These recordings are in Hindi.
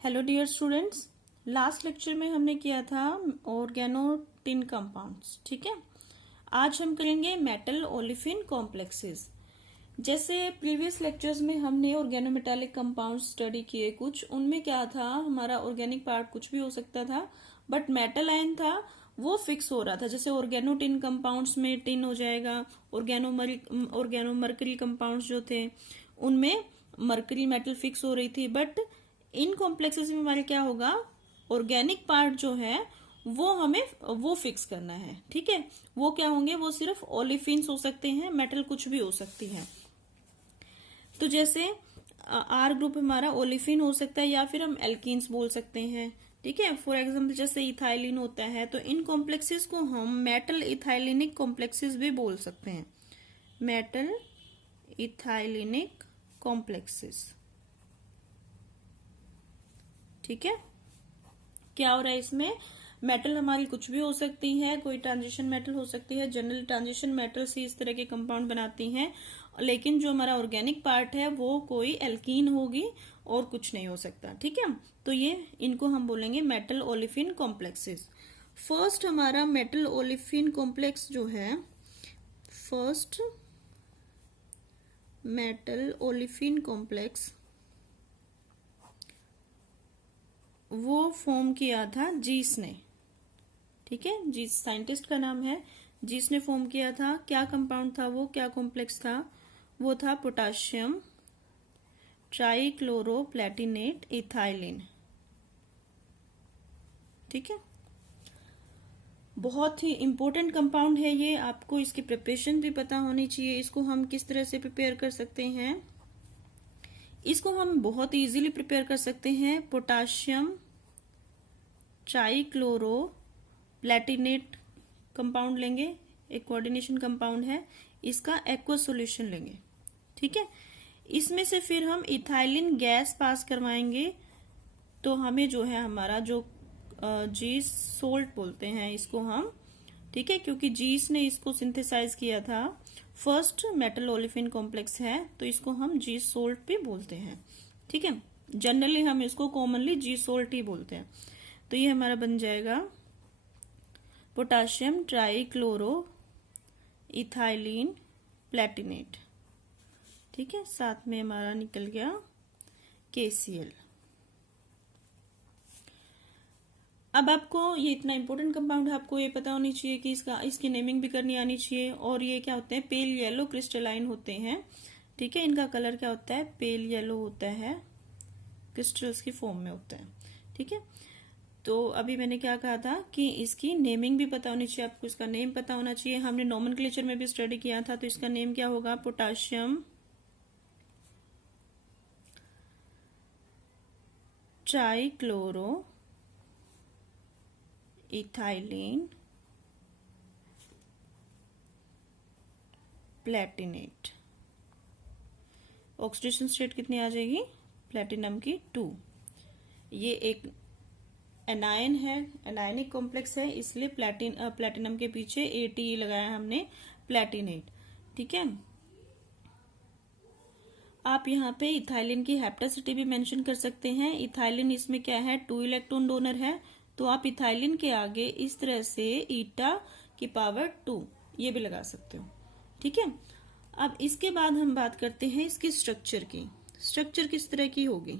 Hello dear students, last lecture में हमने किया था ऑर्गेनोटिन कंपाउंड्स। ठीक है, आज हम करेंगे मेटल ओलिफिन कॉम्प्लेक्सेस। जैसे प्रीवियस लेक्चर्स में हमने ऑर्गेनोमेटालिक कंपाउंड्स स्टडी किए, कुछ उनमें क्या था, हमारा ऑर्गेनिक पार्ट कुछ भी हो सकता था, बट मेटल आयन था वो फिक्स हो रहा था। जैसे ऑर्गेनोटिन कंपाउंड्स में टिन हो जाएगा, ऑर्गेनोमर्करी कंपाउंड्स जो थे उनमें मर्करी मेटल फिक्स हो रही थी। बट इन कॉम्प्लेक्सेस में हमारे क्या होगा, ऑर्गेनिक पार्ट जो है वो हमें वो फिक्स करना है। ठीक है, वो क्या होंगे, वो सिर्फ ओलिफिन्स हो सकते हैं, मेटल कुछ भी हो सकती है। तो जैसे आर ग्रुप हमारा ओलिफिन हो सकता है या फिर हम एल्कीन्स बोल सकते हैं। ठीक है, फॉर एग्जाम्पल जैसे इथाइलिन होता है, तो इन कॉम्प्लेक्सेस को हम मेटल इथाइलिनिक कॉम्प्लेक्सेस भी बोल सकते हैं। Metal ethylenic complexes. ठीक है, क्या हो रहा है इसमें, मेटल हमारी कुछ भी हो सकती है, कोई ट्रांजिशन मेटल हो सकती है। जनरल ट्रांजिशन मेटल से इस तरह के कंपाउंड बनाती हैं, लेकिन जो हमारा ऑर्गेनिक पार्ट है वो कोई एल्कीन होगी और कुछ नहीं हो सकता। ठीक है, तो ये इनको हम बोलेंगे मेटल ओलिफिन कॉम्प्लेक्सेस। फर्स्ट हमारा मेटल ओलिफिन कॉम्प्लेक्स जो है, फर्स्ट मेटल ओलिफिन कॉम्प्लेक्स वो फॉर्म किया था जीस ने। ठीक है, जीस साइंटिस्ट का नाम है, जीस ने फॉर्म किया था। क्या कंपाउंड था वो, क्या कॉम्प्लेक्स था वो, था पोटाशियम ट्राइक्लोरोप्लेटिनेट इथाइलिन। ठीक है, बहुत ही इंपॉर्टेंट कंपाउंड है ये, आपको इसकी प्रिपरेशन भी पता होनी चाहिए। इसको हम किस तरह से प्रिपेयर कर सकते हैं, इसको हम बहुत इजीली प्रिपेयर कर सकते हैं। पोटाशियम ट्राइक्लोरो प्लेटिनेट कंपाउंड लेंगे, एक कोऑर्डिनेशन कंपाउंड है, इसका एक्वस सॉल्यूशन लेंगे। ठीक है, इसमें से फिर हम इथाइलिन गैस पास करवाएंगे, तो हमें जो है हमारा जो जीस सोल्ट बोलते हैं इसको हम। ठीक है, क्योंकि जीस ने इसको सिंथेसाइज किया था, फर्स्ट मेटल ओलिफिन कॉम्प्लेक्स है, तो इसको हम जीस सोल्ट भी बोलते हैं। ठीक है, जनरली हम इसको कॉमनली जी सोल्ट ही बोलते हैं। तो ये हमारा बन जाएगा पोटाशियम ट्राइक्लोरो इथाइलिन प्लेटिनेट। ठीक है, साथ में हमारा निकल गया KCl। अब आपको ये इतना इंपॉर्टेंट कंपाउंड है, आपको ये पता होनी चाहिए कि इसकी नेमिंग भी करनी आनी चाहिए। और ये क्या होते हैं, पेल येलो क्रिस्टलाइन होते हैं। ठीक है, इनका कलर क्या होता है, पेल येलो होता है, क्रिस्टल्स की फॉर्म में होता है। ठीक है, तो अभी मैंने क्या कहा था कि इसकी नेमिंग भी पता होनी चाहिए, आपको इसका नेम पता होना चाहिए। हमने नोमेनक्लेचर में भी स्टडी किया था, तो इसका नेम क्या होगा, potassium trichloro ethylene Palatinate. Oxidation state कितनी आ जाएगी, प्लेटिनम की 2। ये एक एनायन है, एनायनिक कॉम्प्लेक्स है, इसलिए प्लेटिनम के पीछे ATE लगाया हमने, प्लेटिनेट। ठीक है, आप यहाँ पे इथाइलिन की हेप्टासिटी भी मेंशन कर सकते हैं। इथाइलिन इसमें क्या है, 2 इलेक्ट्रॉन डोनर है, तो आप इथाइलिन के आगे इस तरह से ईटा की पावर 2 ये भी लगा सकते हो। ठीक है, अब इसके बाद हम बात करते हैं इसकी स्ट्रक्चर की। स्ट्रक्चर किस तरह की होगी,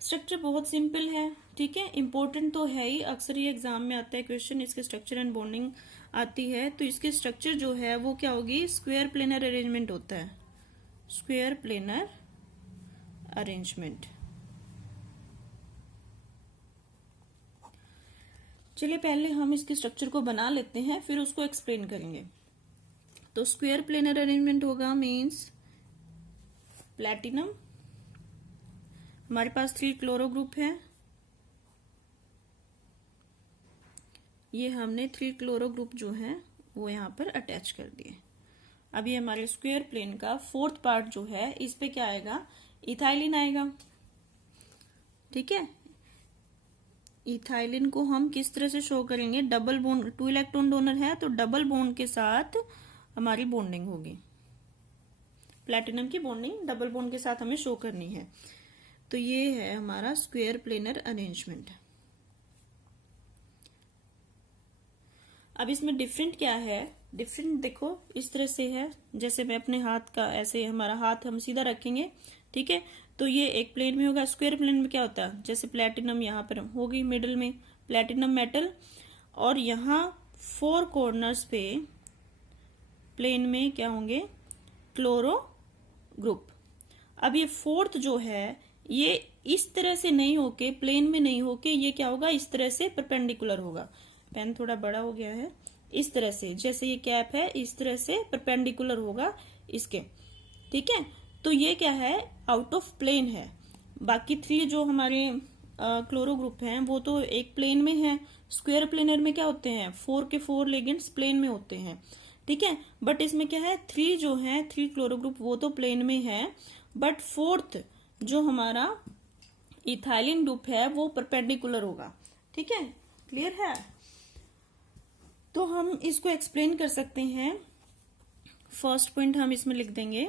स्ट्रक्चर बहुत सिंपल है। ठीक है, इंपॉर्टेंट तो है ही, अक्सर ये एग्जाम में आता है क्वेश्चन, इसके स्ट्रक्चर एंड बॉन्डिंग आती है। तो इसके स्ट्रक्चर जो है वो क्या होगी, स्क्वायर प्लेनर अरेंजमेंट होता है, स्क्वायर प्लेनर अरेंजमेंट। चलिए पहले हम इसके स्ट्रक्चर को बना लेते हैं, फिर उसको एक्सप्लेन करेंगे। तो स्क्वायर प्लेनर अरेंजमेंट होगा, मीन्स प्लैटिनम, हमारे पास 3 क्लोरो ग्रुप है, ये हमने 3 क्लोरो ग्रुप जो है वो यहाँ पर अटैच कर दिए। अब ये हमारे स्क्वायर प्लेन का 4th पार्ट जो है, इस पे क्या आएगा, इथाइलिन आएगा। ठीक है, इथाइलिन को हम किस तरह से शो करेंगे, डबल बॉन्ड, 2 इलेक्ट्रॉन डोनर है तो डबल बॉन्ड के साथ हमारी बॉन्डिंग होगी। प्लेटिनम की बॉन्डिंग डबल बॉन्ड के साथ हमें शो करनी है। तो ये है हमारा स्क्वायर प्लेनर अरेंजमेंट। अब इसमें डिफरेंट क्या है, डिफरेंट देखो इस तरह से है, जैसे मैं अपने हाथ का ऐसे, हमारा हाथ हम सीधा रखेंगे, ठीक है, तो ये एक प्लेन में होगा। स्क्वायर प्लेन में क्या होता है, जैसे प्लेटिनम यहाँ पर होगी मिडिल में प्लेटिनम मेटल, और यहाँ 4 कॉर्नर्स पे प्लेन में क्या होंगे, क्लोरो ग्रुप। अब ये फोर्थ जो है ये इस तरह से नहीं होके, प्लेन में नहीं होके, ये क्या होगा, इस तरह से परपेंडिकुलर होगा। पेन थोड़ा बड़ा हो गया है, इस तरह से, जैसे ये कैप है इस तरह से परपेंडिकुलर होगा इसके, ठीक है। तो ये क्या है, आउट ऑफ प्लेन है। बाकी 3 जो हमारे क्लोरो ग्रुप हैं वो तो एक प्लेन में है। स्क्वायर प्लेनर में क्या होते हैं, 4 के 4 लिगेंड्स प्लेन में होते हैं, ठीक है। बट इसमें क्या है, 3 जो है 3 क्लोरो ग्रुप वो तो प्लेन में है, बट फोर्थ जो हमारा इथाइलिन ग्रुप है वो परपेंडिकुलर होगा, ठीक है। क्लियर है। तो हम इसको एक्सप्लेन कर सकते हैं। फर्स्ट पॉइंट हम इसमें लिख देंगे,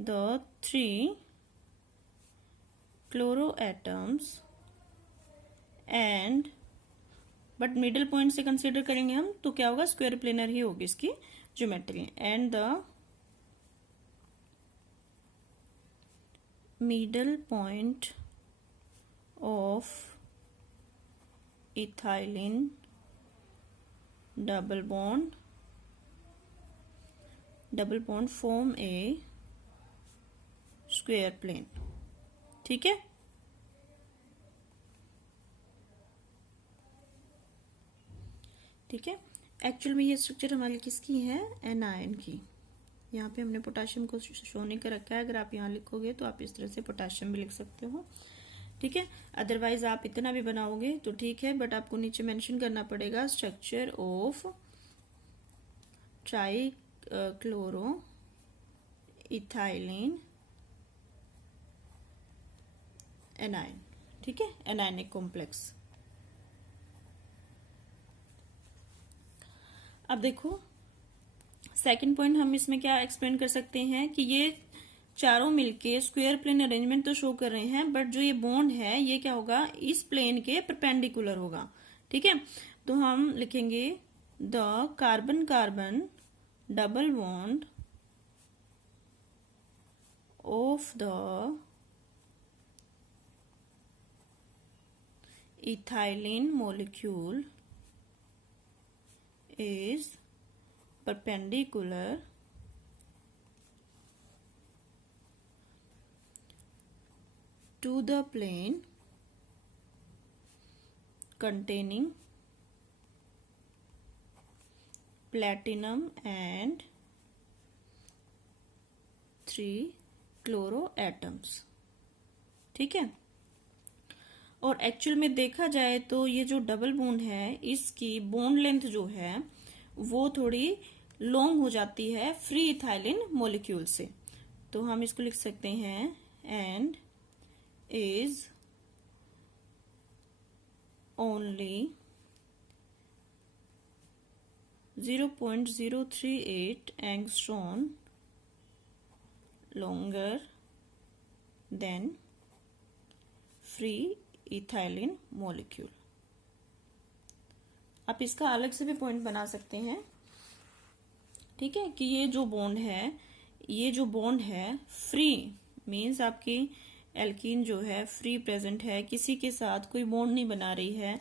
the 3 chloro atoms and, but middle point से कंसीडर करेंगे हम तो क्या होगा, स्क्वायर प्लेनर ही होगी इसकी geometry. And the middle point of ethylene double bond form a square plane, ठीक है। ठीक है, एक्चुअल में ये स्ट्रक्चर हमारी किसकी है, एनायन की। यहाँ पे हमने पोटेशियम को शो नहीं कर रखा है, अगर आप यहाँ लिखोगे तो आप इस तरह से पोटेशियम भी लिख सकते हो, ठीक है। अदरवाइज आप इतना भी बनाओगे तो ठीक है, बट आपको नीचे मेंशन करना पड़ेगा structure of try chloro ethylene anion, ठीक है, एनायनिक कॉम्प्लेक्स। अब देखो सेकंड पॉइंट हम इसमें क्या एक्सप्लेन कर सकते हैं कि ये चारों मिलके स्क्वायर प्लेन अरेंजमेंट तो शो कर रहे हैं, बट जो ये बॉन्ड है ये क्या होगा, इस प्लेन के परपेंडिकुलर होगा, ठीक है। तो हम लिखेंगे the carbon carbon double bond of the ethylene molecule is perpendicular to the plane containing platinum and 3 chloro atoms, ठीक है। और एक्चुअल में देखा जाए तो ये जो डबल बॉन्ड है इसकी बॉन्ड लेंथ जो है वो थोड़ी लॉन्ग हो जाती है फ्री इथाइलिन मॉलिक्यूल से। तो हम इसको लिख सकते हैं and is only 0.038 angstrom longer than free ethylene molecule. आप इसका अलग से भी पॉइंट बना सकते हैं, ठीक है, कि ये जो बॉन्ड है फ्री मीन्स आपकी एल्कीन जो है फ्री प्रेजेंट है, किसी के साथ कोई बॉन्ड नहीं बना रही है,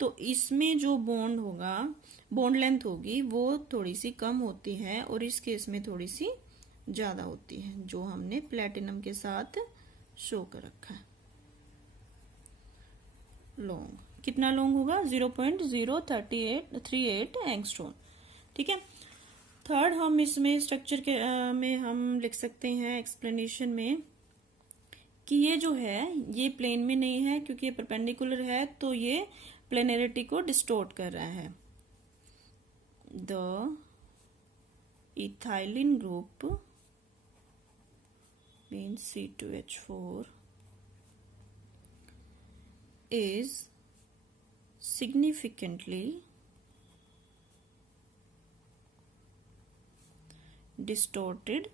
तो इसमें जो बॉन्ड होगा, बॉन्ड लेंथ होगी वो थोड़ी सी कम होती है और इस केस में थोड़ी सी ज्यादा होती है, जो हमने प्लेटिनम के साथ शो कर रखा है। लॉन्ग कितना लॉन्ग होगा, 0.038 एंगस्ट्रॉन, ठीक है। थर्ड हम इसमें स्ट्रक्चर के में हम लिख सकते हैं एक्सप्लेनेशन में कि ये जो है ये प्लेन में नहीं है क्योंकि ये परपेंडिकुलर है, तो ये प्लेनरिटी को डिस्टोर्ट कर रहा है। The ethylene group means C2H4 is significantly distorted,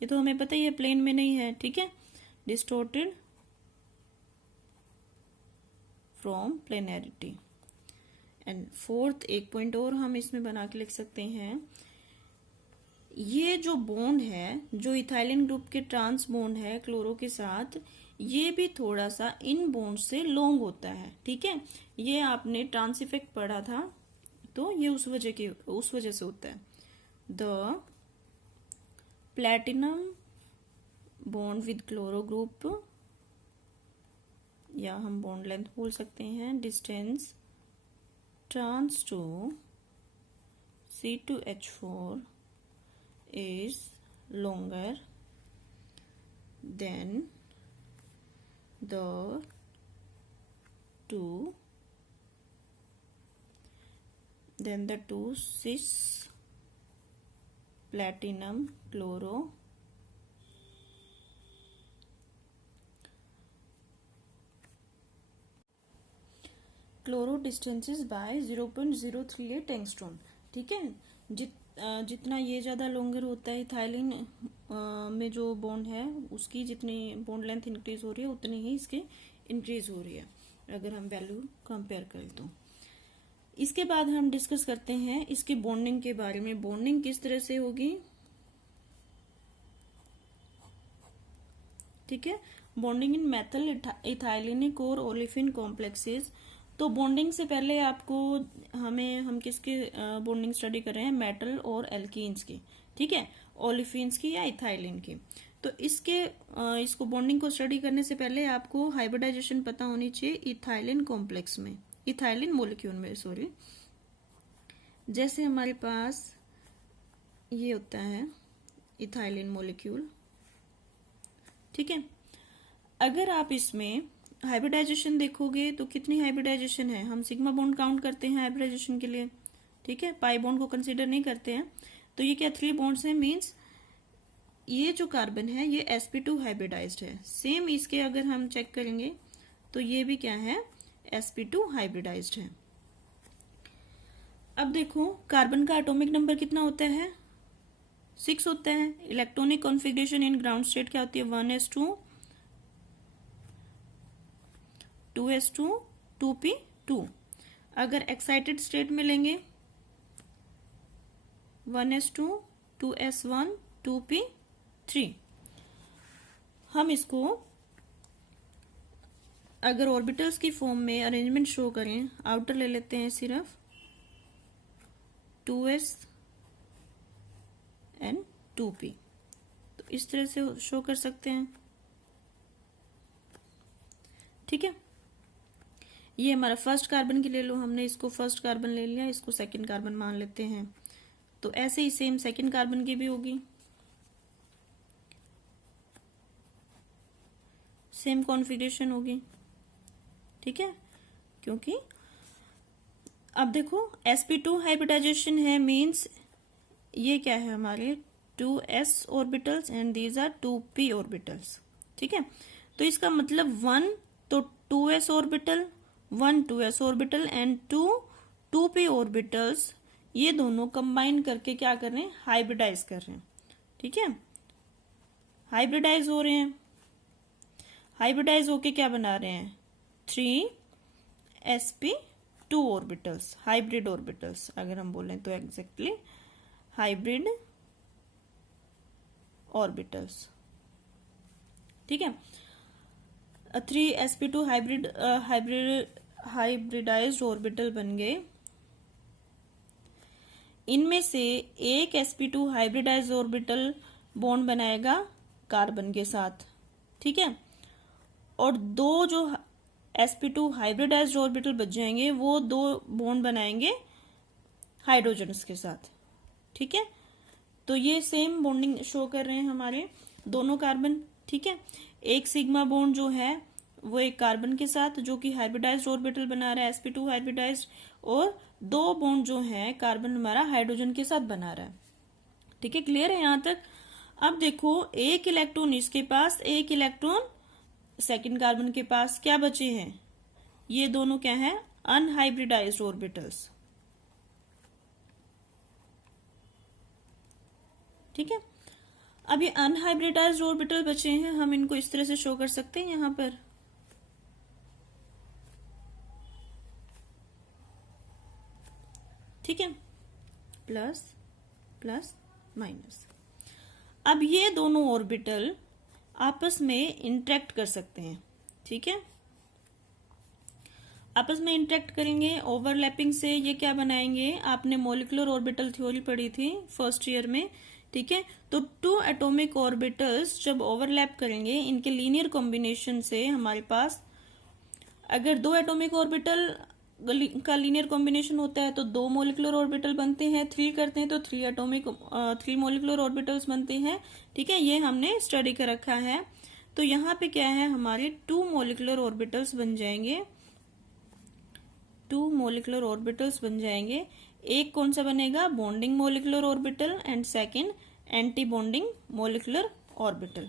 ये तो हमें पता ही है प्लेन में नहीं है, ठीक है, distorted from planarity. And fourth एक पॉइंट और हम इसमें बना के लिख सकते हैं, ये जो बॉन्ड है, जो इथाइलिन ग्रुप के ट्रांस बॉन्ड है क्लोरो के साथ, ये भी थोड़ा सा इन बॉन्ड से लॉन्ग होता है, ठीक है, ये आपने ट्रांस इफेक्ट पढ़ा था, तो ये उस वजह से होता है। The platinum bond with chloro group, या हम बॉन्ड लेंथ बोल सकते हैं, distance trans to C2H4 is longer than the two cis platinum chloro distances by 0.038 angstrom, ठीक है, जितना ये ज्यादा लॉन्गर होता है इथाइलिन में जो बॉन्ड है, उसकी जितनी बॉन्ड लेंथ इंक्रीज हो रही है उतनी ही इसकी इंक्रीज हो रही है, अगर हम वैल्यू कंपेयर करें तो। इसके बाद हम डिस्कस करते हैं इसकी बॉन्डिंग के बारे में, बॉन्डिंग किस तरह से होगी, ठीक है, बॉन्डिंग इन मेथल इथाइलिनिक और ओलेफिन कॉम्प्लेक्सेस। तो बॉन्डिंग से पहले आपको हम किसके बॉन्डिंग स्टडी कर रहे हैं, मेटल और एल्कीन्स की, ठीक है, ओलेफिन्स की या इथाइलिन की। तो इसको बॉन्डिंग को स्टडी करने से पहले आपको हाइब्रिडाइजेशन पता होनी चाहिए इथाइलिन कॉम्प्लेक्स में, इथाइलिन मोलिक्यूल में, सॉरी। जैसे हमारे पास ये होता है इथाइलिन मोलिक्यूल, ठीक है, अगर आप इसमें हाइब्रिडाइजेशन देखोगे तो कितनी हाइब्रिडाइजेशन है, हम सिग्मा बॉन्ड काउंट करते हैं हाइब्रिडाइजेशन के लिए, ठीक है, पाई बॉन्ड को कंसीडर नहीं करते हैं। तो ये क्या 3 बॉन्ड्स हैं, मींस ये जो कार्बन है ये sp2 हाइब्रिडाइज्ड है। सेम इसके अगर हम चेक करेंगे तो ये भी क्या है, sp2 हाइब्रिडाइज्ड है। अब देखो कार्बन का एटॉमिक नंबर कितना होता है, 6 होता है। Electronic configuration in ground state क्या होती है, 1s2 2s2 2p2। अगर एक्साइटेड स्टेट में लेंगे 1s2 2s1 2p3। हम इसको अगर ऑर्बिटल्स की फॉर्म में अरेंजमेंट शो करें, आउटर ले लेते हैं सिर्फ 2s एंड 2p, तो इस तरह से शो कर सकते हैं, ठीक है। ये हमारा फर्स्ट कार्बन की ले लो, हमने इसको फर्स्ट कार्बन ले लिया, इसको सेकंड कार्बन मान लेते हैं। तो ऐसे ही सेम सेकंड कार्बन की भी होगी, सेम कॉन्फ़िगरेशन होगी, ठीक है, क्योंकि अब देखो sp2 हाइब्रिडाइजेशन है, मींस ये क्या है हमारे 2s orbitals and these are 2p orbitals, ठीक है। तो इसका मतलब 1 तो 2s orbital, 1 2s orbital and 2 2p orbitals, ये दोनों कंबाइन करके क्या कर रहे हैं, हाइब्रिडाइज कर रहे हैं, ठीक है, हाइब्रिडाइज हो रहे हैं। हाइब्रिडाइज होके क्या बना रहे हैं, 3sp2 ऑर्बिटल्स, हाइब्रिड ऑर्बिटल्स अगर हम बोलें तो एग्जैक्टली हाइब्रिड ऑर्बिटल्स, ठीक है। 3sp2 हाइब्रिडाइज्ड ऑर्बिटल बन गए। इनमें से एक sp2 हाइब्रिडाइज्ड ऑर्बिटल बॉन्ड बनाएगा कार्बन के साथ, ठीक है, और 2 जो sp2 हाइब्रिडाइज्ड ऑर्बिटल बच जाएंगे वो 2 बॉन्ड बनाएंगे हाइड्रोजन्स के साथ, ठीक है। तो ये सेम बॉन्डिंग शो कर रहे हैं हमारे दोनों कार्बन, ठीक है। एक सिग्मा बॉन्ड जो है वो एक कार्बन के साथ जो कि हाइब्रिडाइज्ड ऑर्बिटल बना रहा है sp2 हाइब्रिडाइज्ड, और 2 बॉन्ड जो है कार्बन हमारा हाइड्रोजन के साथ बना रहा है, ठीक है, क्लियर है यहां तक। अब देखो एक इलेक्ट्रॉन इसके पास, एक इलेक्ट्रॉन सेकंड कार्बन के पास, क्या बचे हैं, ये दोनों क्या है, अनहाइब्रिडाइज्ड ऑर्बिटल्स, ठीक है। अब ये अनहाइब्रिडाइज्ड ऑर्बिटल बचे हैं, हम इनको इस तरह से शो कर सकते हैं यहां पर, ठीक है, प्लस प्लस माइनस। अब ये दोनों ऑर्बिटल आपस में इंटरेक्ट कर सकते हैं, ठीक है, आपस में इंटरेक्ट करेंगे ओवरलैपिंग से। ये क्या बनाएंगे, आपने मॉलिक्यूलर ऑर्बिटल थ्योरी पढ़ी थी फर्स्ट ईयर में, ठीक है। तो टू एटॉमिक ऑर्बिटल्स जब ओवरलैप करेंगे, इनके लीनियर कॉम्बिनेशन से हमारे पास, अगर दो एटॉमिक ऑर्बिटल का लीनियर कॉम्बिनेशन होता है तो दो मॉलिक्यूलर ऑर्बिटल बनते हैं, थ्री करते हैं तो थ्री मॉलिक्यूलर ऑर्बिटल्स बनते हैं, ठीक है। ये हमने स्टडी कर रखा है। तो यहाँ पे क्या है, हमारे टू मॉलिक्यूलर ऑर्बिटल्स बन जाएंगे, टू मॉलिक्यूलर ऑर्बिटल्स बन जाएंगे। एक कौन सा बनेगा, bonding molecular orbital, and second anti bonding molecular orbital,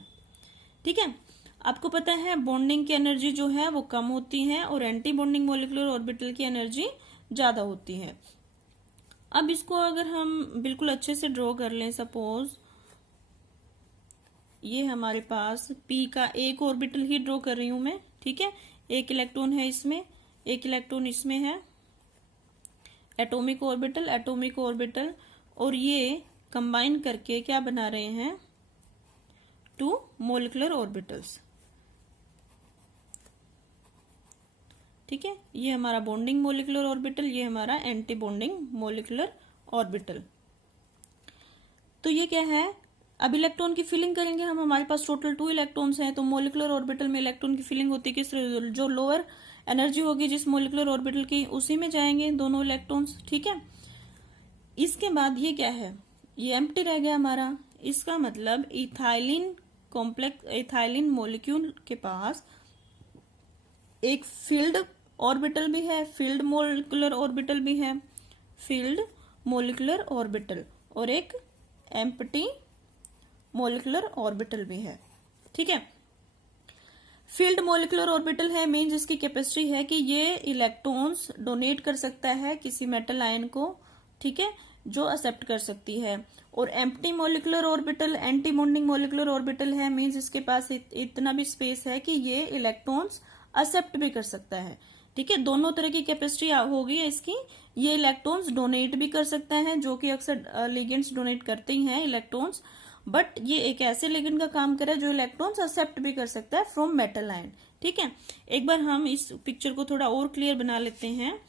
ठीक है। आपको पता है बॉन्डिंग की एनर्जी जो है वो कम होती है और एंटी बॉन्डिंग मॉलिक्यूलर ऑर्बिटल की एनर्जी ज्यादा होती है। अब इसको अगर हम बिल्कुल अच्छे से ड्रॉ कर लें, सपोज ये हमारे पास p का एक ऑर्बिटल ही ड्रॉ कर रही हूं मैं, ठीक है। एक इलेक्ट्रॉन है इसमें, एक इलेक्ट्रॉन इसमें है, एटॉमिक ऑर्बिटल, और ये कंबाइन करके क्या बना रहे हैं, टू मॉलिक्यूलर ऑर्बिटल्स, ठीक है। ये हमारा बॉन्डिंग मॉलिक्यूलर ऑर्बिटल, ये हमारा एंटी बॉन्डिंग मॉलिक्यूलर ऑर्बिटल। तो ये क्या है, अब इलेक्ट्रॉन की फिलिंग करेंगे हम, हमारे पास टोटल 2 इलेक्ट्रॉन्स हैं, तो मॉलिक्यूलर ऑर्बिटल में इलेक्ट्रॉन की फिलिंग होती है किस तरह, जो लोअर एनर्जी होगी जिस मॉलिक्यूलर ऑर्बिटल की, उसी में जाएंगे दोनों इलेक्ट्रॉन्स, ठीक है। इसके बाद ये क्या है, ये एम्प्टी रह गया हमारा। इसका मतलब इथाइलिन कॉम्प्लेक्स, इथाइलिन मॉलिक्यूल के पास एक फील्ड ऑर्बिटल भी है, फील्ड मॉलिक्यूलर ऑर्बिटल भी है, फील्ड मॉलिक्यूलर ऑर्बिटल, और एक एम्प्टी मॉलिक्यूलर ऑर्बिटल भी है, ठीक है। फील्ड मॉलिक्यूलर ऑर्बिटल है, मीन्स इसकी कैपेसिटी है कि ये इलेक्ट्रॉन्स डोनेट कर सकता है किसी मेटल आयन को, ठीक है, जो एक्सेप्ट कर सकती है। और empty molecular orbital anti bonding molecular orbital है, मीन्स इसके पास इतना भी स्पेस है कि ये इलेक्ट्रॉन्स एक्सेप्ट भी कर सकता है, ठीक है। दोनों तरह की कैपेसिटी होगी इसकी। ये इलेक्ट्रॉन्स डोनेट भी कर सकता है, जो कि अक्सर लिगेंड्स डोनेट करते ही हैं इलेक्ट्रॉन्स, बट ये एक ऐसे लिगेंड का काम करे जो इलेक्ट्रॉन्स एक्सेप्ट भी कर सकता है फ्रॉम मेटल आयन, ठीक है। एक बार हम इस पिक्चर को थोड़ा और क्लियर बना लेते हैं।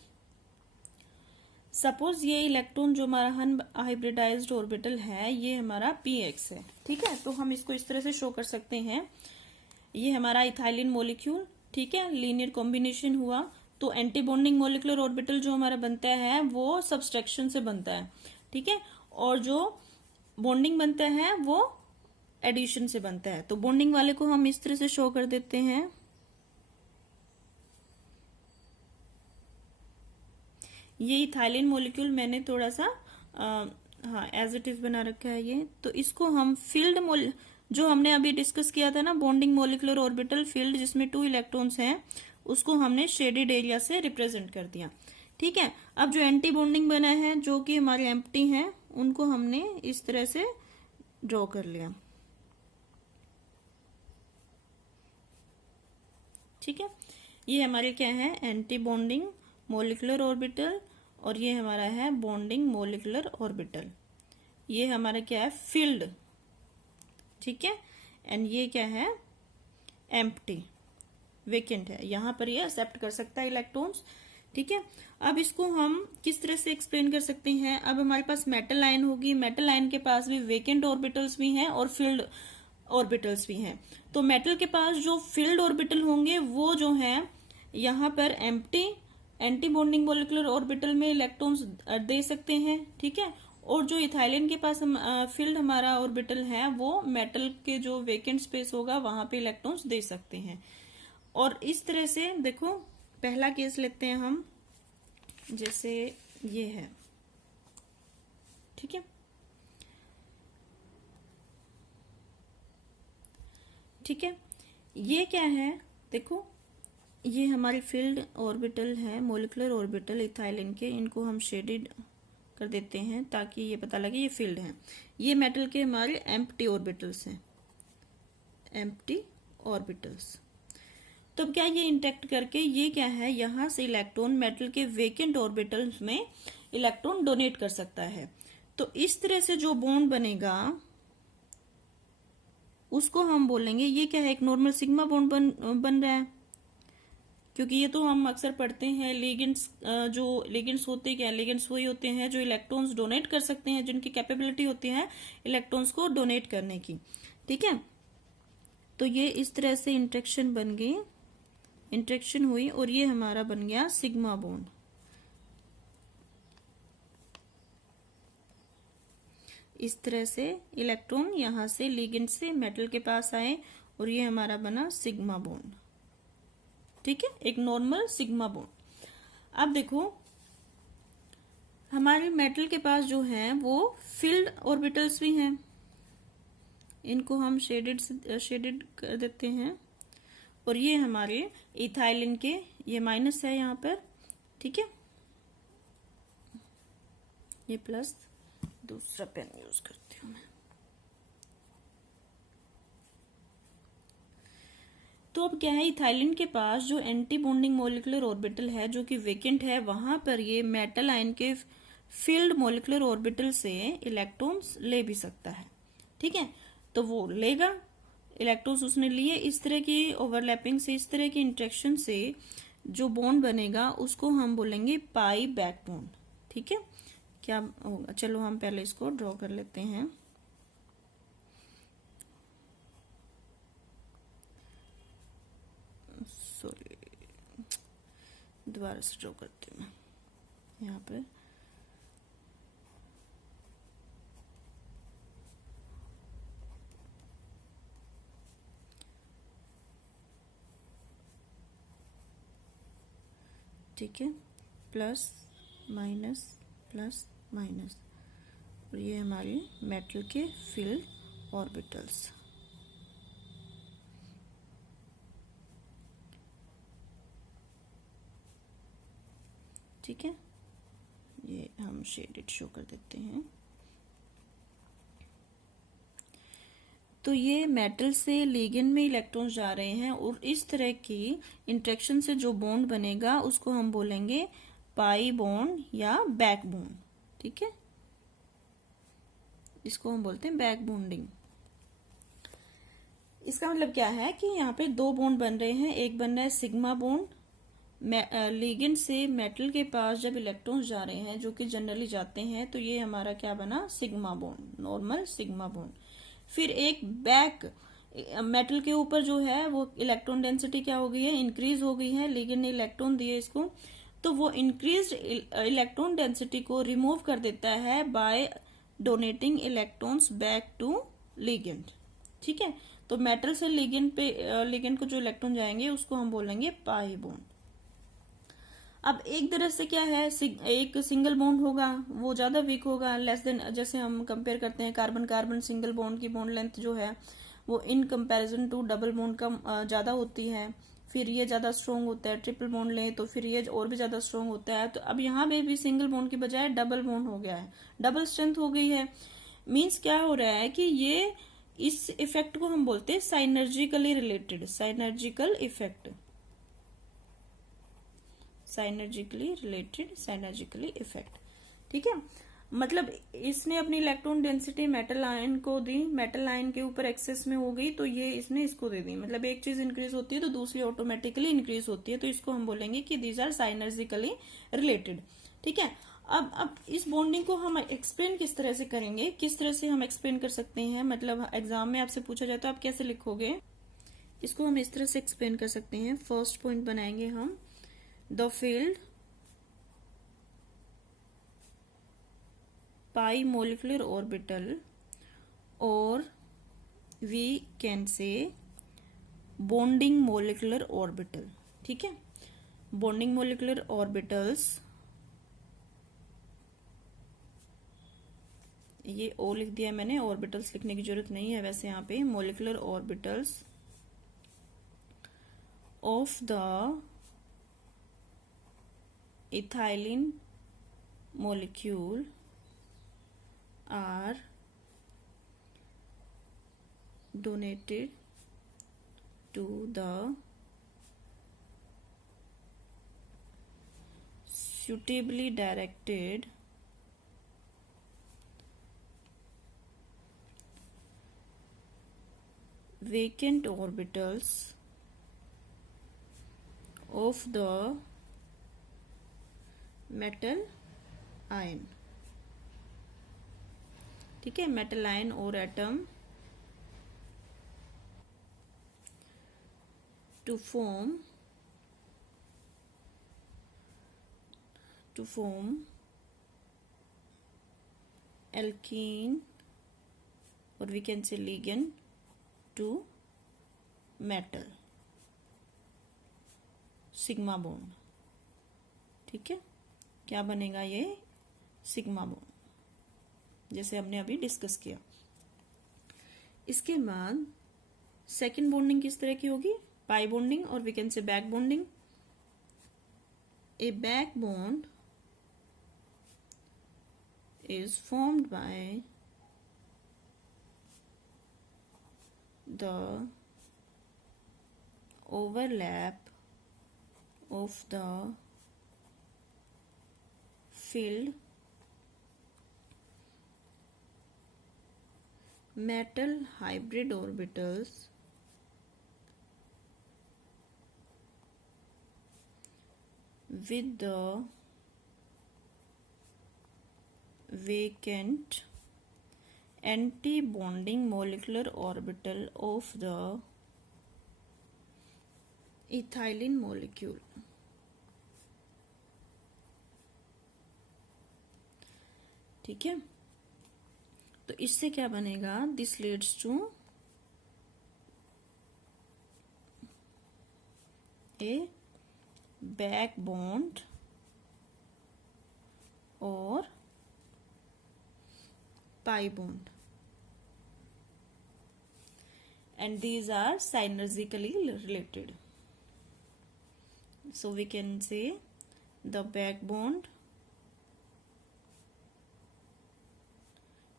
सपोज ये इलेक्ट्रॉन जो हमारा अनहाइब्रिडाइज्ड ऑर्बिटल है, ये हमारा px है, ठीक है। तो हम इसको इस तरह से शो कर सकते हैं, ये हमारा इथाइलिन मॉलिक्यूल, ठीक है, लीनियर कॉम्बिनेशन हुआ, तो एंटी बॉन्डिंग मॉलिक्यूलर ऑर्बिटल जो हमारा बनता है वो सब्सट्रैक्शन से बनता है, ठीक है, और जो बॉन्डिंग बनता है वो एडिशन से बनता है। तो बॉन्डिंग वाले को हम इस तरह से शो कर देते हैं, ये इथाइलिन मॉलिक्यूल मैंने थोड़ा सा हाँ एज इट इज बना रखा है ये। तो इसको हम फील्ड जो हमने अभी डिस्कस किया था ना, बॉन्डिंग मॉलिक्यूलर ऑर्बिटल फील्ड जिसमें 2 इलेक्ट्रॉन्स हैं, उसको हमने शेडेड एरिया से रिप्रेजेंट कर दिया, ठीक है। अब जो एंटी बॉन्डिंग बना है, जो कि हमारे एम्प्टी हैं, उनको हमने इस तरह से ड्रॉ कर लिया, ठीक है। ये हमारे क्या है, एंटी बॉन्डिंग मॉलिक्यूलर ऑर्बिटल, और ये हमारा है बॉन्डिंग मॉलिक्यूलर ऑर्बिटल। ये हमारा क्या है, फील्ड, ठीक है, एंड ये क्या है, एम्प्टी, वेकेंट है, यहां पर ये एक्सेप्ट कर सकता है इलेक्ट्रॉन्स, ठीक है। अब इसको हम किस तरह से एक्सप्लेन कर सकते हैं, अब हमारे पास मेटल आयन होगी, मेटल आयन के पास भी वेकेंट ऑर्बिटल्स भी हैं और फील्ड ऑर्बिटल्स भी हैं। तो मेटल के पास जो फील्ड ऑर्बिटल होंगे वो जो है यहाँ पर empty anti bonding molecular orbital में इलेक्ट्रॉन्स दे सकते हैं, ठीक है। और जो इथाइलिन के पास फील्ड हमारा ऑर्बिटल है, वो मेटल के जो वेकेंट स्पेस होगा वहां पे इलेक्ट्रॉन्स दे सकते हैं। और इस तरह से देखो, पहला केस लेते हैं हम, जैसे ये है, ठीक है, ठीक है। ये क्या है, देखो, ये हमारे फील्ड ऑर्बिटल है, मॉलिक्यूलर ऑर्बिटल इथाइलिन के, इनको हम शेडेड कर देते हैं ताकि ये पता लगे ये फील्ड है। ये मेटल के हमारे एम्प्टी ऑर्बिटल्स हैं, एम्प्टी ऑर्बिटल्स। तो अब क्या ये इंटरेक्ट करके ये क्या है, यहां से इलेक्ट्रॉन मेटल के वेकेंट ऑर्बिटल्स में इलेक्ट्रॉन डोनेट कर सकता है। तो इस तरह से जो बॉन्ड बनेगा उसको हम बोलेंगे, ये क्या है, एक नॉर्मल सिग्मा बॉन्ड बन रहा है, क्योंकि ये तो हम अक्सर पढ़ते हैं लिगेंड्स, जो लिगेंड्स होते क्या, लिगेंड्स वही होते हैं जो इलेक्ट्रॉन्स डोनेट कर सकते हैं, जिनकी कैपेबिलिटी होती है इलेक्ट्रॉन्स को डोनेट करने की। ठीक है, तो ये इस तरह से इंटरेक्शन बन गई, इंटरेक्शन हुई और ये हमारा बन गया सिग्मा बॉन्ड। इस तरह से इलेक्ट्रॉन यहां से लिगेंड से मेटल के पास आए और ये हमारा बना सिग्मा बॉन्ड। ठीक है, एक नॉर्मल सिग्मा बॉन्ड। अब देखो हमारे मेटल के पास जो है वो फील्ड ऑर्बिटल्स भी हैं, इनको हम शेडेड कर देते हैं। और ये हमारे इथाइलिन के, ये माइनस है यहाँ पर, ठीक है, ये प्लस, दूसरा पेन यूज करती हूँ मैं। तो अब क्या है, इथाइलिन के पास जो एंटी बॉन्डिंग मॉलिक्यूलर ऑर्बिटल है जो कि वेकेंट है, वहां पर ये मेटल आयन के फील्ड मॉलिक्यूलर ऑर्बिटल से इलेक्ट्रॉन्स ले भी सकता है। ठीक है, तो वो लेगा इलेक्ट्रॉन्स, उसने लिए, इस तरह की ओवरलैपिंग से, इस तरह की इंटरेक्शन से जो बॉन्ड बनेगा उसको हम बोलेंगे पाई बैक बॉन्ड। ठीक है, क्या होगा, चलो हम पहले इसको ड्रॉ कर लेते हैं। सॉरी, दोबारा से ड्रॉ करती हूँ मैं यहाँ पर। ठीक है, प्लस माइनस प्लस माइनस, और ये हमारी मेटल के फील्ड ऑर्बिटल्स। ठीक है, ये हम शेडेड शो कर देते हैं। तो ये मेटल से लिगेंड में इलेक्ट्रॉन्स जा रहे हैं और इस तरह की इंटरेक्शन से जो बॉन्ड बनेगा उसको हम बोलेंगे पाई बॉन्ड या बैक बॉन्ड। ठीक है, इसको हम बोलते हैं बैक बॉन्डिंग। इसका मतलब क्या है कि यहाँ पे दो बॉन्ड बन रहे हैं, एक बन रहा है सिग्मा बॉन्ड, लिगेंड से मेटल के पास जब इलेक्ट्रॉन्स जा रहे हैं जो कि जनरली जाते हैं, तो ये हमारा क्या बना, sigma bond, normal sigma bond. फिर एक बैक, मेटल के ऊपर जो है वो इलेक्ट्रॉन डेंसिटी क्या हो गई है, इंक्रीज हो गई है, लिगेंड ने इलेक्ट्रॉन दिए इसको, तो वो इंक्रीज इलेक्ट्रॉन डेंसिटी को रिमूव कर देता है by donating electrons back to ligand. ठीक है, तो मेटल से लिगेंड पे, लिगेंड को जो इलेक्ट्रॉन जाएंगे उसको हम बोलेंगे पाई बॉन्ड। अब एक तरह से क्या है, एक सिंगल बॉन्ड होगा वो ज्यादा वीक होगा, लेस देन, जैसे हम कंपेयर करते हैं कार्बन कार्बन, सिंगल बॉन्ड की बॉन्ड लेंथ जो है वो in comparison to double bond का ज्यादा होती है। फिर ये ज्यादा स्ट्रॉन्ग होता है, ट्रिपल बॉन्ड लें तो फिर ये और भी ज्यादा स्ट्रॉन्ग होता है। तो अब यहाँ पे भी सिंगल बॉन्ड की बजाय डबल बॉन्ड हो गया है, डबल स्ट्रेंथ हो गई है। मीन्स क्या हो रहा है कि ये, इस इफेक्ट को हम बोलते हैं साइनर्जिकली रिलेटेड, साइनर्जिकल इफेक्ट, साइनर्जिकली रिलेटेड, साइनर्जिकली इफेक्ट। ठीक है, मतलब इसने अपनी इलेक्ट्रॉन डेंसिटी मेटल आयन को दी, मेटल आयन के ऊपर एक्सेस में हो गई, तो ये इसने इसको दे दी, मतलब एक चीज इंक्रीज होती है तो दूसरी ऑटोमेटिकली इंक्रीज होती है, तो इसको हम बोलेंगे कि दीज आर साइनर्जिकली रिलेटेड। ठीक है, अब इस बॉन्डिंग को हम एक्सप्लेन किस तरह से करेंगे, किस तरह से हम एक्सप्लेन कर सकते हैं, मतलब एग्जाम में आपसे पूछा जाए तो आप कैसे लिखोगे, इसको हम इस तरह से एक्सप्लेन कर सकते हैं। फर्स्ट पॉइंट बनाएंगे हम, the field pi molecular orbital, or we can say bonding molecular orbital। ठीक है, bonding molecular orbitals, ये ओ लिख दिया मैंने, ऑर्बिटल्स लिखने की जरूरत नहीं है वैसे यहाँ पे, molecular orbitals of the ethylene molecule are donated to the suitably directed vacant orbitals of the metal ion. ठीक है, मेटल आयन और atom to form alkene, or we can say ligand to metal, sigma bond. ठीक है, क्या बनेगा ये? सिग्मा बॉन्ड, जैसे हमने अभी डिस्कस किया. इसके बाद सेकेंड बॉन्डिंग किस तरह की होगी? पाई बॉन्डिंग, और we can say back bonding. A back bond is formed by the overlap of the filled metal hybrid orbitals with the vacant anti-bonding molecular orbital of the ethylene molecule. ठीक है, तो इससे क्या बनेगा? This leads to a back bond और pi bond, and these are synergistically related. So we can say the back bond,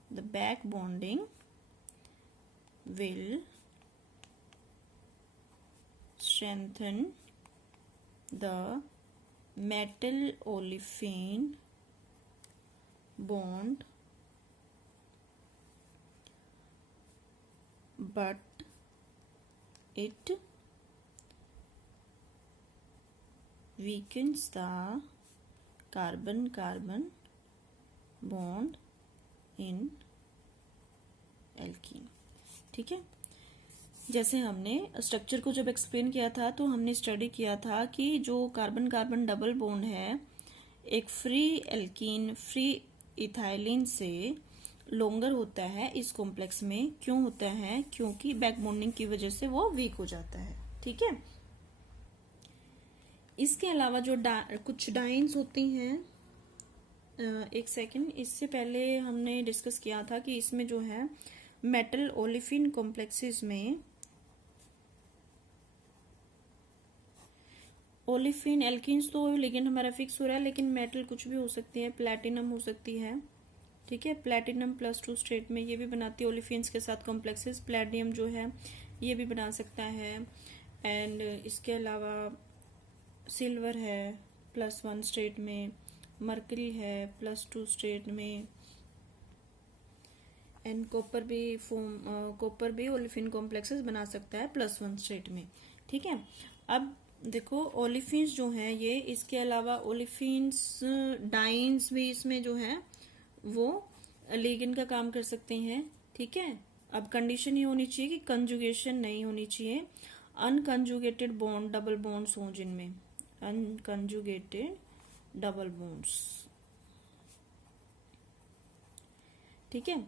the back bonding will strengthen the metal olefin bond, but it weakens the carbon-carbon bond in alkene. ठीक है, जैसे हमने स्ट्रक्चर को जब एक्सप्लेन किया था तो हमने स्टडी किया था कि जो कार्बन कार्बन डबल बॉन्ड है एक फ्री एल्कीन फ्री इथाइलिन से लॉन्गर होता है इस कॉम्प्लेक्स में. क्यों होता है? क्योंकि बैक बॉन्डिंग की वजह से वो वीक हो जाता है. ठीक है, इसके अलावा जो कुछ डाइन्स होती हैं, एक सेकंड, इससे पहले हमने डिस्कस किया था कि इसमें जो है मेटल ओलिफिन कॉम्प्लेक्सेस में ओलिफिन एल्किन्स तो लिगेंड हमारा फिक्स हो रहा है, लेकिन मेटल कुछ भी हो सकती है, प्लैटिनम हो सकती है. ठीक है, प्लैटिनम +2 स्टेट में ये भी बनाती है ओलिफिन्स के साथ कॉम्प्लेक्सेस. प्लैटिनम जो है ये भी बना सकता है. एंड इसके अलावा सिल्वर है +1 स्टेट में, मर्करी है +2 स्टेट में, एंड कॉपर भी ओलिफिन कॉम्प्लेक्सेस बना सकता है +1 स्टेट में. ठीक है, अब देखो ओलिफिन्स जो हैं ये, इसके अलावा ओलिफिन्स डाइन्स भी इसमें जो है वो लिगेंड का काम कर सकते हैं. ठीक है, अब कंडीशन ये होनी चाहिए कि कंजुगेशन नहीं होनी चाहिए. अनकंजुगेटेड बॉन्ड डबल बॉन्ड्स हों जिनमें, अनकंजुगेटेड डबल बॉन्ड्स. ठीक है,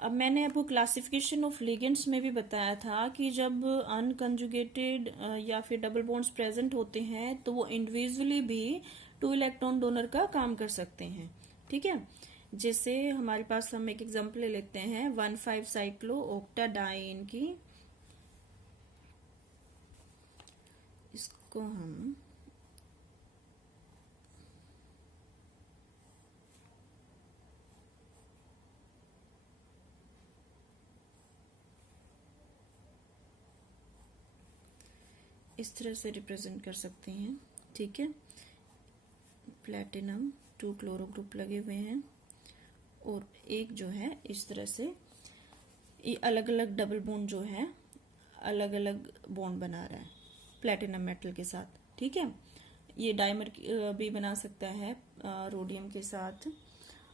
अब मैंने आपको क्लासिफिकेशन ऑफ लिगेंड्स में भी बताया था कि जब अनकंजुगेटेड या फिर डबल बॉन्ड्स प्रेजेंट होते हैं तो वो इंडिविजुअली भी 2 इलेक्ट्रॉन डोनर का काम कर सकते हैं. ठीक है, जैसे हमारे पास हम एक एग्जांपल ले लेते हैं 1,5 साइक्लो ऑक्टाडाइन की. इसको हम इस तरह से रिप्रेजेंट कर सकते हैं, ठीक है। प्लेटिनम 2 क्लोरो ग्रुप लगे हुए हैं और एक जो है इस तरह से ये अलग अलग डबल बॉन्ड जो है अलग अलग बॉन्ड बना रहा है प्लेटिनम मेटल के साथ, ठीक है। ये डायमर भी बना सकता है रोडियम के साथ।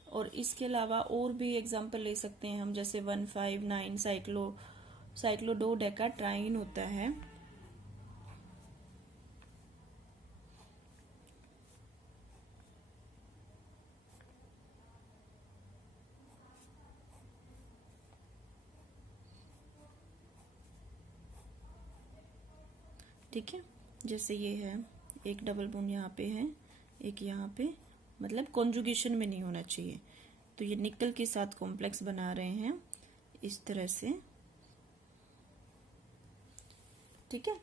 और इसके अलावा और भी एग्जांपल ले सकते हैं हम, जैसे 159 साइक्लोडोडेका ट्राइन होता है, ठीक है। जैसे ये है, एक डबल बॉन्ड यहाँ पे है, एक यहाँ पे, मतलब कॉन्जुगेशन में नहीं होना चाहिए। तो ये निकल के साथ कॉम्प्लेक्स बना रहे हैं इस तरह से, ठीक है।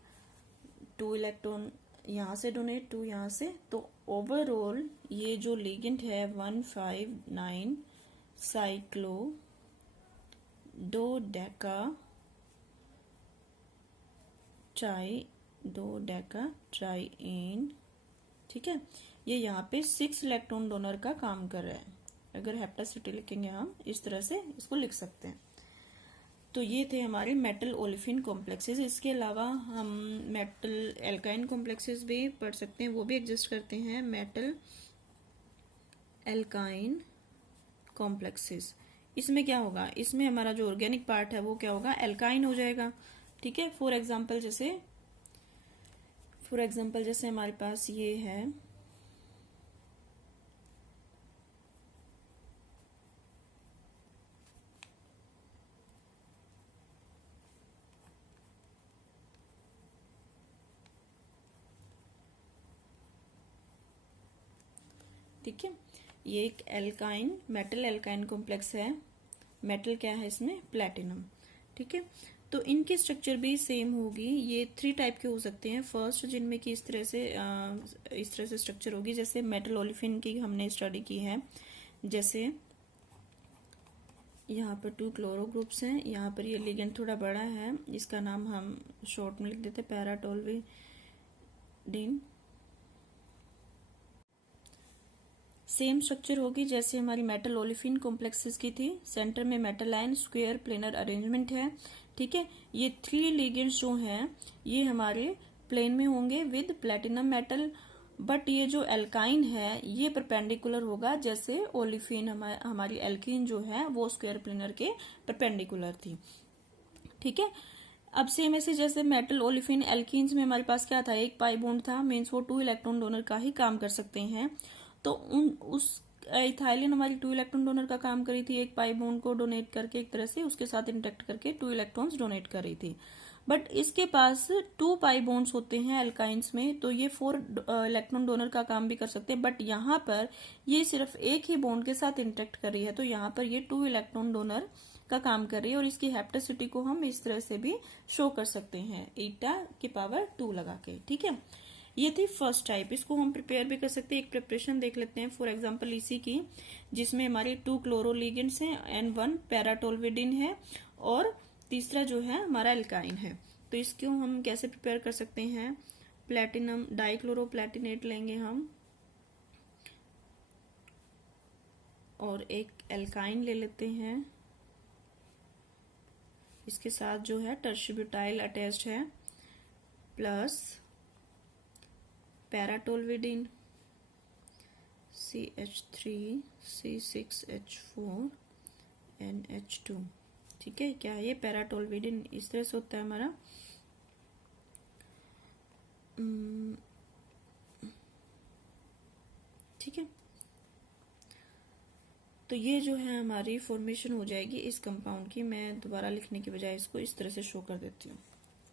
2 इलेक्ट्रॉन यहाँ से डोनेट, 2 यहाँ से, तो ओवरऑल ये जो लिगेंड है 159 साइक्लोडोडेका ट्राइएन, ठीक है। ये यहाँ पे 6 इलेक्ट्रॉन डोनर का काम कर रहा है। अगर हेप्टासिटी लिखेंगे हम इस तरह से इसको लिख सकते हैं। तो ये थे हमारे मेटल ओलिफिन कॉम्प्लेक्सेस। इसके अलावा हम मेटल एल्काइन कॉम्प्लेक्सेस भी पढ़ सकते हैं, वो भी एग्जिस्ट करते हैं। मेटल एल्काइन कॉम्प्लेक्सेस, इसमें क्या होगा, इसमें हमारा जो ऑर्गेनिक पार्ट है वो क्या होगा, एल्काइन हो जाएगा, ठीक है। फॉर एग्जाम्पल जैसे हमारे पास ये है, ठीक है। ये एक मेटल एल्काइन कॉम्प्लेक्स है। मेटल क्या है इसमें, प्लैटिनम, ठीक है। तो इनकी स्ट्रक्चर भी सेम होगी। ये 3 टाइप के हो सकते हैं। फर्स्ट जिनमें कि इस तरह से स्ट्रक्चर होगी, जैसे मेटल ओलिफिन की हमने स्टडी की है। जैसे यहाँ पर 2 क्लोरो ग्रुप्स हैं, यहाँ पर ये लिगेंड थोड़ा बड़ा है, इसका नाम हम शॉर्ट में लिख देते पैराटोल्विडिन। सेम स्ट्रक्चर होगी जैसे हमारी मेटल ओलिफिन कॉम्प्लेक्सेस की थी। सेंटर में metal ion square planar arrangement है, ठीक है। ये 3 लिगेंड्स जो हैं ये हमारे प्लेन में होंगे विद प्लेटिनम मेटल, बट ये जो एल्काइन है ये परपेंडिकुलर होगा, जैसे ओलिफिन हमारी एल्कीन जो है वो स्क्वायर प्लेनर के परपेंडिकुलर थी, ठीक है। अब सेम ऐसे जैसे मेटल ओलिफिन एल्कीन्स में हमारे पास क्या था, एक पाई बॉन्ड था, मीन्स वो 2 इलेक्ट्रॉन डोनर का ही काम कर सकते हैं। तो उस इथाइलिन हमारी 2 इलेक्ट्रॉन डोनर का काम करी थी, एक पाई बॉन्ड को डोनेट करके एक तरह से उसके साथ इंटरेक्ट करके 2 इलेक्ट्रॉन्स डोनेट कर रही थी। बट इसके पास 2 पाई बॉन्ड्स होते हैं एल्काइंस में, तो ये 4 इलेक्ट्रॉन डोनर का काम भी कर सकते हैं। बट यहाँ पर ये सिर्फ एक ही बॉन्ड के साथ इंटरेक्ट कर रही है, तो यहाँ पर ये 2 इलेक्ट्रॉन डोनर का काम कर रही है। और इसकी हेप्टासिटी को हम इस तरह से भी शो कर सकते हैं, η⁴ लगा के, ठीक है। ये थी फर्स्ट टाइप। इसको हम प्रिपेयर भी कर सकते हैं। एक प्रिपरेशन देख लेते हैं फॉर एग्जांपल इसी की, जिसमें हमारे 2 क्लोरो लिगेंड्स हैं एंड 1 पैराटोल्विडिन है और तीसरा जो है हमारा एल्काइन है। तो इसको हम कैसे प्रिपेयर कर सकते हैं, प्लेटिनम डाइक्लोरोप्लेटिनेट लेंगे हम और एक एल्काइन ले लेते हैं, इसके साथ जो है टर्शीब्यूटाइल अटैच्ड है, प्लस पैराटोल्विडिन CH3C6H4 NH2, ठीक है। क्या है ये पैराटोल्विडिन, इस तरह से होता है हमारा, ठीक है। तो ये जो है हमारी फॉर्मेशन हो जाएगी इस कंपाउंड की। मैं दोबारा लिखने की बजाय इसको इस तरह से शो कर देती हूँ,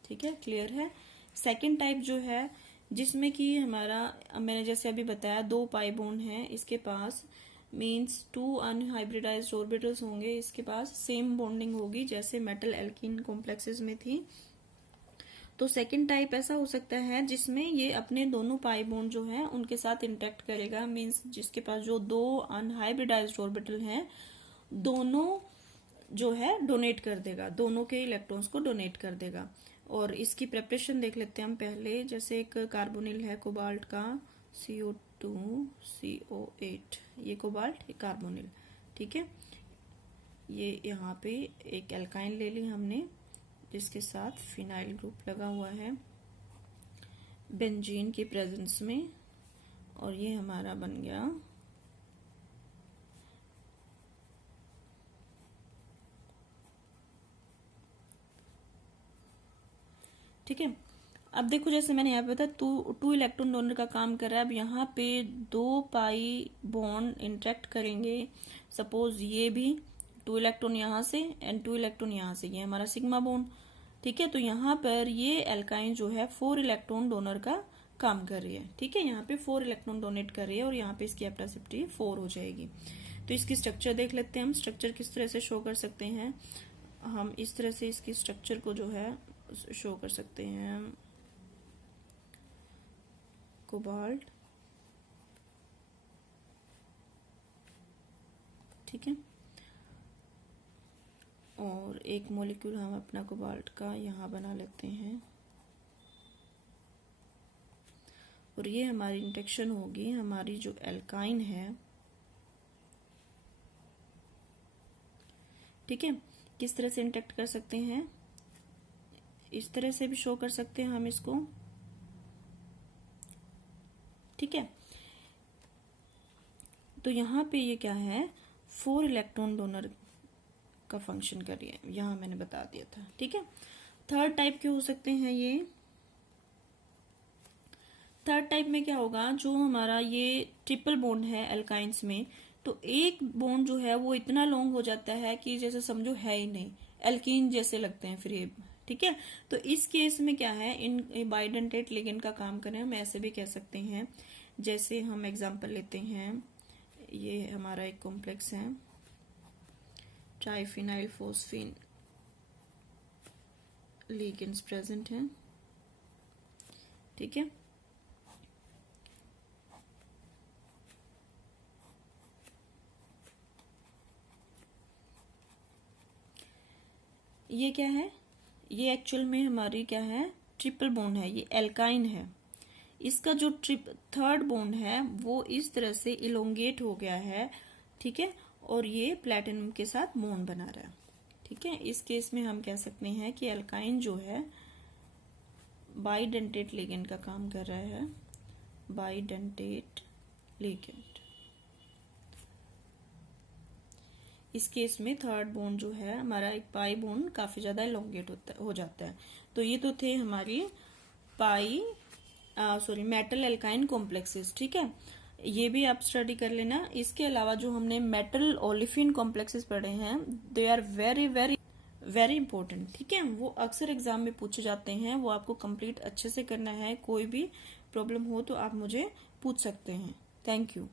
ठीक है, क्लियर है। सेकंड टाइप जो है जिसमें कि हमारा, मैंने जैसे अभी बताया, 2 पाई बॉन्ड है इसके पास, मीन्स 2 अनहाइब्रिडाइज्ड ऑर्बिटल्स होंगे, इसके पास सेम बॉन्डिंग होगी जैसे मेटल एल्कीन कॉम्प्लेक्सेस में थी। तो सेकंड टाइप ऐसा हो सकता है जिसमें ये अपने दोनों पाई बॉन्ड जो है उनके साथ इंटरेक्ट करेगा, मीन्स जिसके पास जो 2 अनहाइब्रिडाइज्ड ऑर्बिटल हैं दोनों जो है डोनेट कर देगा, दोनों के इलेक्ट्रॉन्स को डोनेट कर देगा। और इसकी प्रेपरेशन देख लेते हैं हम पहले। जैसे एक कार्बोनिल है कोबाल्ट का, CO2 CO8, ये कोबाल्ट, ये कार्बोनिल, ठीक है। ये यहाँ पे एक एल्काइन ले ली हमने जिसके साथ फिनाइल ग्रुप लगा हुआ है बेंजीन की प्रेजेंस में, और ये हमारा बन गया ठीक है। अब देखो जैसे मैंने यहाँ पे बताया टू इलेक्ट्रॉन डोनर का काम कर रहा है। अब यहाँ पे 2 पाई बॉन्ड इंटरेक्ट करेंगे। सपोज ये भी 2 इलेक्ट्रॉन यहाँ से एंड 2 इलेक्ट्रॉन यहाँ से, ये हमारा सिग्मा बॉन्ड, ठीक है। तो यहाँ पर ये एल्काइन जो है 4 इलेक्ट्रॉन डोनर का काम कर रही है, ठीक है। यहाँ पे 4 इलेक्ट्रॉन डोनेट कर रही है और यहाँ पे इसकी एप्टासिटी 4 हो जाएगी। तो इसकी स्ट्रक्चर देख लेते हैं हम। स्ट्रक्चर किस तरह से शो कर सकते हैं हम, इस तरह से इसकी स्ट्रक्चर को जो है शो कर सकते हैं। कोबाल्ट, ठीक है, और एक मॉलिक्यूल हम अपना कोबाल्ट का यहाँ बना लेते हैं और ये हमारी इंटरेक्शन होगी हमारी जो एल्काइन है, ठीक है। किस तरह से इंटरेक्ट कर सकते हैं, इस तरह से भी शो कर सकते हैं हम इसको, ठीक है। तो यहाँ पे ये क्या है, 4 इलेक्ट्रॉन डोनर का फंक्शन कर रही है, यहाँ मैंने बता दिया था, ठीक है। थर्ड टाइप के हो सकते हैं ये। थर्ड टाइप में क्या होगा, जो हमारा ये ट्रिपल बॉन्ड है एल्काइंस में, तो एक बॉन्ड जो है वो इतना लॉन्ग हो जाता है कि जैसे समझो है ही नहीं, एल्कीन जैसे लगते हैं फिर ये, ठीक है। तो इस केस में क्या है, इन बाइडेंटेट लिगेंड का काम करें, हम ऐसे भी कह सकते हैं। जैसे हम एग्जांपल लेते हैं, ये हमारा एक कॉम्प्लेक्स है ट्राइफिनाइल फोस्फीन, लिगेंड्स प्रेजेंट हैं, ठीक है। ये क्या है, ये एक्चुअल में हमारी क्या है, ट्रिपल बॉन्ड है, ये एल्काइन है। इसका जो थर्ड बॉन्ड है वो इस तरह से इलोंगेट हो गया है, ठीक है, और ये प्लैटिनम के साथ बॉन्ड बना रहा है, ठीक है। इस केस में हम कह सकते हैं कि एल्काइन जो है बाइडेंटेट लिगेंड का काम कर रहा है, बाइडेंटेट लिगेंड। इस केस में थर्ड बॉन्ड जो है हमारा, एक पाई बॉन्ड काफी ज्यादा इलोंगेट हो जाता है। तो ये तो थे हमारी मेटल एल्काइन कॉम्प्लेक्सेस, ठीक है। ये भी आप स्टडी कर लेना। इसके अलावा जो हमने मेटल ओलिफिन कॉम्प्लेक्सेस पढ़े हैं, they are very very very important, ठीक है। वो अक्सर एग्जाम में पूछे जाते हैं, वो आपको कंप्लीट अच्छे से करना है। कोई भी प्रॉब्लम हो तो आप मुझे पूछ सकते हैं। Thank you.